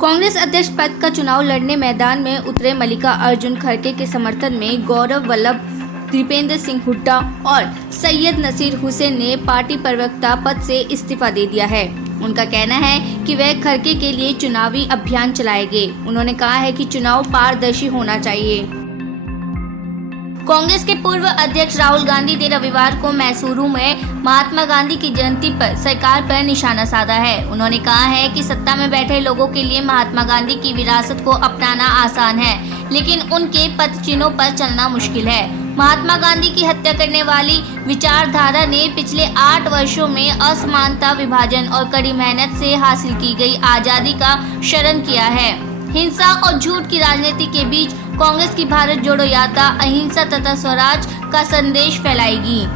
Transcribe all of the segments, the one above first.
कांग्रेस अध्यक्ष पद का चुनाव लड़ने मैदान में उतरे मल्लिकार्जुन खड़गे के समर्थन में गौरव वल्लभ, दीपेंद्र सिंह हुड्डा और सैयद नसीर हुसैन ने पार्टी प्रवक्ता पद से इस्तीफा दे दिया है। उनका कहना है कि वह खड़गे के लिए चुनावी अभियान चलाएंगे। उन्होंने कहा है कि चुनाव पारदर्शी होना चाहिए। कांग्रेस के पूर्व अध्यक्ष राहुल गांधी ने रविवार को मैसूरू में महात्मा गांधी की जयंती पर सरकार पर निशाना साधा है। उन्होंने कहा है कि सत्ता में बैठे लोगों के लिए महात्मा गांधी की विरासत को अपनाना आसान है, लेकिन उनके पद चिन्हों पर चलना मुश्किल है। महात्मा गांधी की हत्या करने वाली विचारधारा ने पिछले 8 वर्षों में असमानता, विभाजन और कड़ी मेहनत से हासिल की गई आजादी का शरण किया है। हिंसा और झूठ की राजनीति के बीच कांग्रेस की भारत जोड़ो यात्रा अहिंसा तथा स्वराज का संदेश फैलाएगी।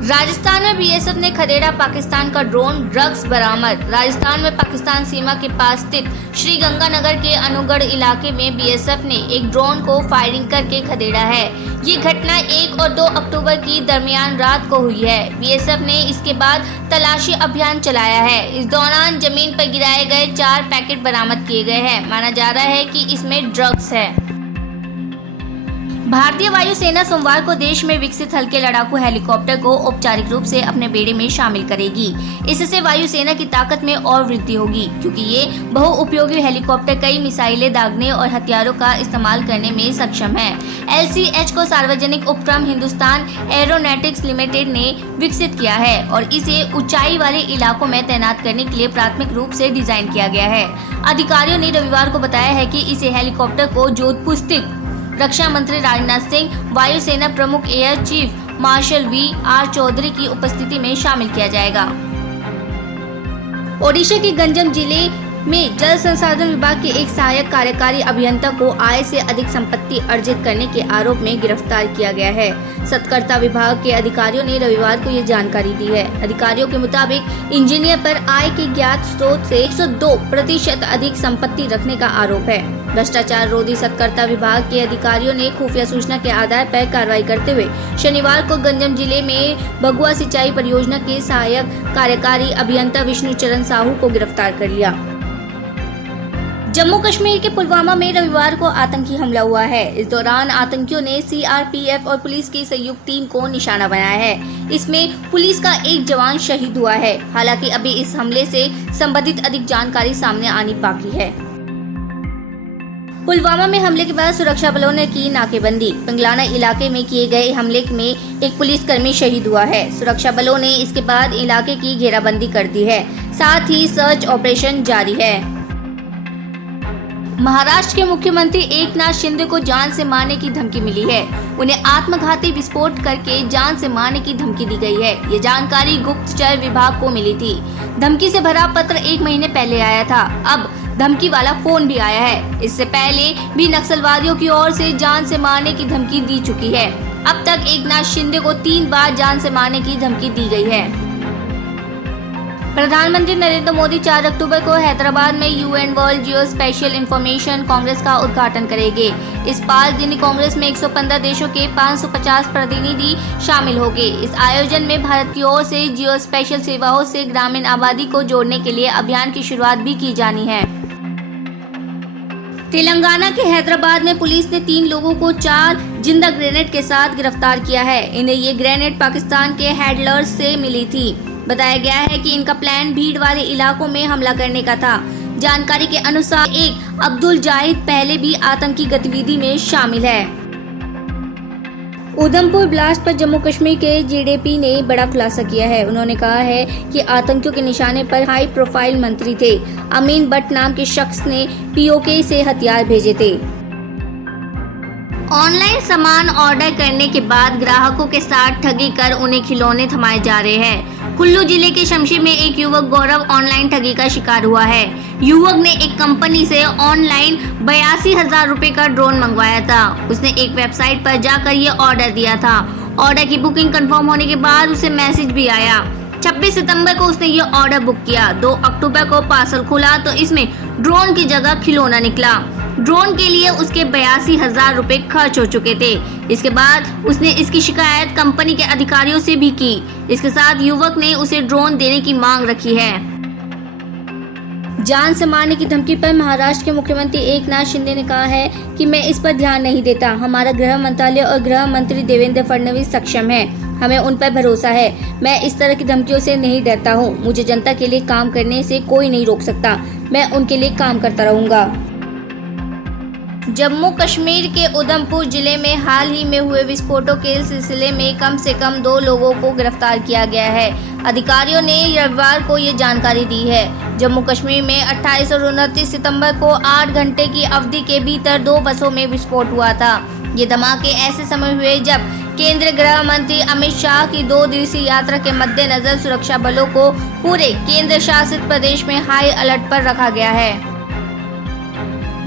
राजस्थान में बीएसएफ ने खदेड़ा पाकिस्तान का ड्रोन, ड्रग्स बरामद। राजस्थान में पाकिस्तान सीमा के पास स्थित श्रीगंगानगर के अनुगढ़ इलाके में बीएसएफ ने एक ड्रोन को फायरिंग करके खदेड़ा है। ये घटना 1 और 2 अक्टूबर की दरमियान रात को हुई है। बीएसएफ ने इसके बाद तलाशी अभियान चलाया है। इस दौरान जमीन पर गिराए गए 4 पैकेट बरामद किए गए हैं। माना जा रहा है कि इसमें ड्रग्स है। भारतीय वायुसेना सोमवार को देश में विकसित हल्के लड़ाकू हेलीकॉप्टर को औपचारिक रूप से अपने बेड़े में शामिल करेगी। इससे वायुसेना की ताकत में और वृद्धि होगी, क्योंकि ये बहुउपयोगी हेलीकॉप्टर कई मिसाइलें दागने और हथियारों का इस्तेमाल करने में सक्षम है। LCH को सार्वजनिक उपक्रम हिंदुस्तान एरोनॉटिक्स लिमिटेड ने विकसित किया है और इसे ऊंचाई वाले इलाकों में तैनात करने के लिए प्राथमिक रूप से डिजाइन किया गया है। अधिकारियों ने रविवार को बताया है कि इस हेलीकॉप्टर को जोधपुर स्थित रक्षा मंत्री राजनाथ सिंह, वायुसेना प्रमुख air chief marshal VR Chaudhary की उपस्थिति में शामिल किया जाएगा। ओडिशा के गंजम जिले में जल संसाधन विभाग के एक सहायक कार्यकारी अभियंता को आय से अधिक संपत्ति अर्जित करने के आरोप में गिरफ्तार किया गया है। सतर्कता विभाग के अधिकारियों ने रविवार को ये जानकारी दी है। अधिकारियों के मुताबिक इंजीनियर पर आय के ज्ञात स्रोत से 102% अधिक संपत्ति रखने का आरोप है। भ्रष्टाचार रोधी सतर्कता विभाग के अधिकारियों ने खुफिया सूचना के आधार पर कार्रवाई करते हुए शनिवार को गंजम जिले में बगुआ सिंचाई परियोजना के सहायक कार्यकारी अभियंता विष्णु चरण साहू को गिरफ्तार कर लिया। जम्मू कश्मीर के पुलवामा में रविवार को आतंकी हमला हुआ है। इस दौरान आतंकियों ने CRPF और पुलिस की संयुक्त टीम को निशाना बनाया है। इसमें पुलिस का एक जवान शहीद हुआ है। हालांकि अभी इस हमले से संबंधित अधिक जानकारी सामने आनी बाकी है। पुलवामा में हमले के बाद सुरक्षा बलों ने की नाकेबंदी। पिंगलाना इलाके में किए गए हमले में एक पुलिसकर्मी शहीद हुआ है। सुरक्षा बलों ने इसके बाद इलाके की घेराबंदी कर दी है। साथ ही सर्च ऑपरेशन जारी है। महाराष्ट्र के मुख्यमंत्री एकनाथ शिंदे को जान से मारने की धमकी मिली है। उन्हें आत्मघाती विस्फोट करके जान से मारने की धमकी दी गई है। ये जानकारी गुप्तचर विभाग को मिली थी। धमकी से भरा पत्र 1 महीने पहले आया था। अब धमकी वाला फोन भी आया है। इससे पहले भी नक्सलवादियों की ओर से जान से मारने की धमकी दी चुकी है। अब तक एकनाथ शिंदे को 3 बार जान से मारने की धमकी दी गई है। प्रधानमंत्री नरेंद्र मोदी 4 अक्टूबर को हैदराबाद में UN वर्ल्ड जियो स्पेशियल इंफॉर्मेशन कांग्रेस का उद्घाटन करेंगे। इस 5 दिनी कांग्रेस में 115 देशों के 550 प्रतिनिधि शामिल होंगे। इस आयोजन में भारत की ओर से जियो स्पेशल सेवाओं से ग्रामीण आबादी को जोड़ने के लिए अभियान की शुरुआत भी की जानी है। तेलंगाना के हैदराबाद में पुलिस ने 3 लोगों को 4 जिंदा ग्रेनेड के साथ गिरफ्तार किया है। इन्हें ये ग्रेनेड पाकिस्तान के हैंडलर्स से मिली थी। बताया गया है कि इनका प्लान भीड़ वाले इलाकों में हमला करने का था। जानकारी के अनुसार एक अब्दुल जाहिद पहले भी आतंकी गतिविधि में शामिल है। उधमपुर ब्लास्ट पर जम्मू कश्मीर के JDP ने बड़ा खुलासा किया है। उन्होंने कहा है कि आतंकियों के निशाने पर हाई प्रोफाइल मंत्री थे। अमीन भट्ट नाम के शख्स ने POK से हथियार भेजे थे। ऑनलाइन सामान ऑर्डर करने के बाद ग्राहकों के साथ ठगी कर उन्हें खिलौने थमाए जा रहे हैं। कुल्लू जिले के शमशी में एक युवक गौरव ऑनलाइन ठगी का शिकार हुआ है। युवक ने एक कंपनी से ऑनलाइन 82,000 रुपए का ड्रोन मंगवाया था। उसने एक वेबसाइट पर जाकर ये ऑर्डर दिया था। ऑर्डर की बुकिंग कंफर्म होने के बाद उसे मैसेज भी आया। 26 सितंबर को उसने ये ऑर्डर बुक किया। 2 अक्टूबर को पार्सल खुला तो इसमें ड्रोन की जगह खिलौना निकला। ड्रोन के लिए उसके 82,000 रुपए खर्च हो चुके थे। इसके बाद उसने इसकी शिकायत कंपनी के अधिकारियों से भी की। इसके साथ युवक ने उसे ड्रोन देने की मांग रखी है। जान से मारने की धमकी पर महाराष्ट्र के मुख्यमंत्री एकनाथ शिंदे ने कहा है कि मैं इस पर ध्यान नहीं देता। हमारा गृह मंत्रालय और गृह मंत्री देवेंद्र फडणवीस सक्षम है, हमें उन पर भरोसा है। मैं इस तरह की धमकियों से नहीं डरता हूँ। मुझे जनता के लिए काम करने से कोई नहीं रोक सकता। मैं उनके लिए काम करता रहूंगा। जम्मू कश्मीर के उधमपुर जिले में हाल ही में हुए विस्फोटों के सिलसिले में कम से कम 2 लोगों को गिरफ्तार किया गया है। अधिकारियों ने रविवार को ये जानकारी दी है। जम्मू कश्मीर में 28 और 29 सितंबर को 8 घंटे की अवधि के भीतर 2 बसों में विस्फोट हुआ था। ये धमाके ऐसे समय हुए जब केंद्रीय गृह मंत्री अमित शाह की 2 दिवसीय यात्रा के मद्देनजर सुरक्षा बलों को पूरे केंद्र शासित प्रदेश में हाई अलर्ट पर रखा गया है।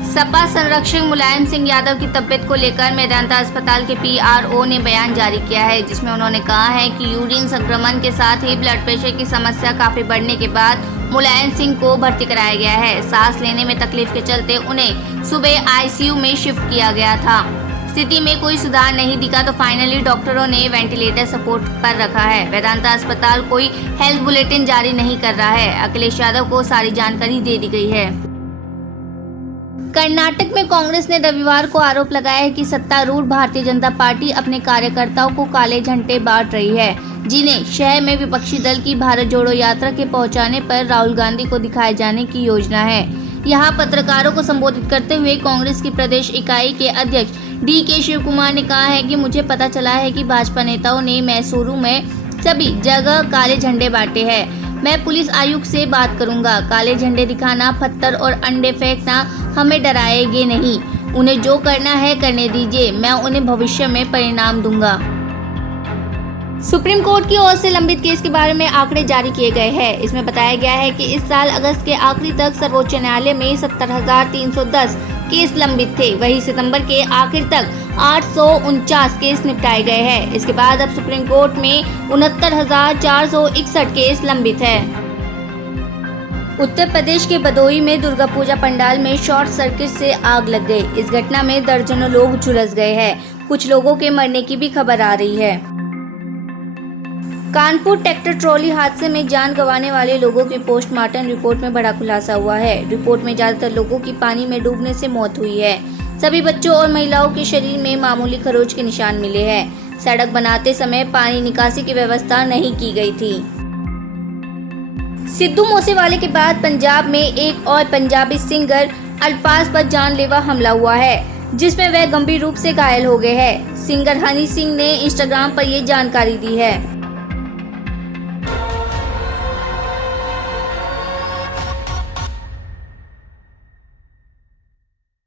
सपा संरक्षक मुलायम सिंह यादव की तबियत को लेकर मेदांता अस्पताल के PRO ने बयान जारी किया है, जिसमें उन्होंने कहा है कि यूरिन संक्रमण के साथ ही ब्लड प्रेशर की समस्या काफी बढ़ने के बाद मुलायम सिंह को भर्ती कराया गया है। सांस लेने में तकलीफ के चलते उन्हें सुबह ICU में शिफ्ट किया गया था। स्थिति में कोई सुधार नहीं दिखा तो फाइनली डॉक्टरों ने वेंटिलेटर सपोर्ट पर रखा है। वेदांता अस्पताल कोई हेल्थ बुलेटिन जारी नहीं कर रहा है। अखिलेश यादव को सारी जानकारी दे दी गई है। कर्नाटक में कांग्रेस ने रविवार को आरोप लगाया है कि सत्तारूढ़ भारतीय जनता पार्टी अपने कार्यकर्ताओं को काले झंडे बांट रही है, जिन्हें शहर में विपक्षी दल की भारत जोड़ो यात्रा के पहुंचाने पर राहुल गांधी को दिखाए जाने की योजना है। यहां पत्रकारों को संबोधित करते हुए कांग्रेस की प्रदेश इकाई के अध्यक्ष DK शिव कुमार ने कहा है कि मुझे पता चला है कि भाजपा नेताओं ने मैसूरू में सभी जगह काले झंडे बांटे हैं। मैं पुलिस आयुक्त से बात करूंगा। काले झंडे दिखाना, पत्थर और अंडे फेंकना हमें डराएंगे नहीं। उन्हें जो करना है करने दीजिए। मैं उन्हें भविष्य में परिणाम दूंगा। सुप्रीम कोर्ट की ओर से लंबित केस के बारे में आंकड़े जारी किए गए हैं। इसमें बताया गया है कि इस साल अगस्त के आखिरी तक सर्वोच्च न्यायालय में 70,310 केस लंबित थे। वहीं सितंबर के आखिर तक 849 केस निपटाए गए हैं। इसके बाद अब सुप्रीम कोर्ट में 69,461 केस लंबित है। उत्तर प्रदेश के भदोही में दुर्गा पूजा पंडाल में शॉर्ट सर्किट से आग लग गई। इस घटना में दर्जनों लोग झुलस गए हैं। कुछ लोगों के मरने की भी खबर आ रही है। कानपुर ट्रैक्टर ट्रॉली हादसे में जान गंवाने वाले लोगों की पोस्टमार्टम रिपोर्ट में बड़ा खुलासा हुआ है। रिपोर्ट में ज्यादातर लोगों की पानी में डूबने से मौत हुई है। सभी बच्चों और महिलाओं के शरीर में मामूली खरोंच के निशान मिले हैं। सड़क बनाते समय पानी निकासी की व्यवस्था नहीं की गई थी। सिद्धू मूसेवाले के बाद पंजाब में एक और पंजाबी सिंगर अल्फाज पर जानलेवा हमला हुआ है, जिसमें वह गंभीर रूप से घायल हो गए हैं। सिंगर हनी सिंह ने इंस्टाग्राम पर यह जानकारी दी है।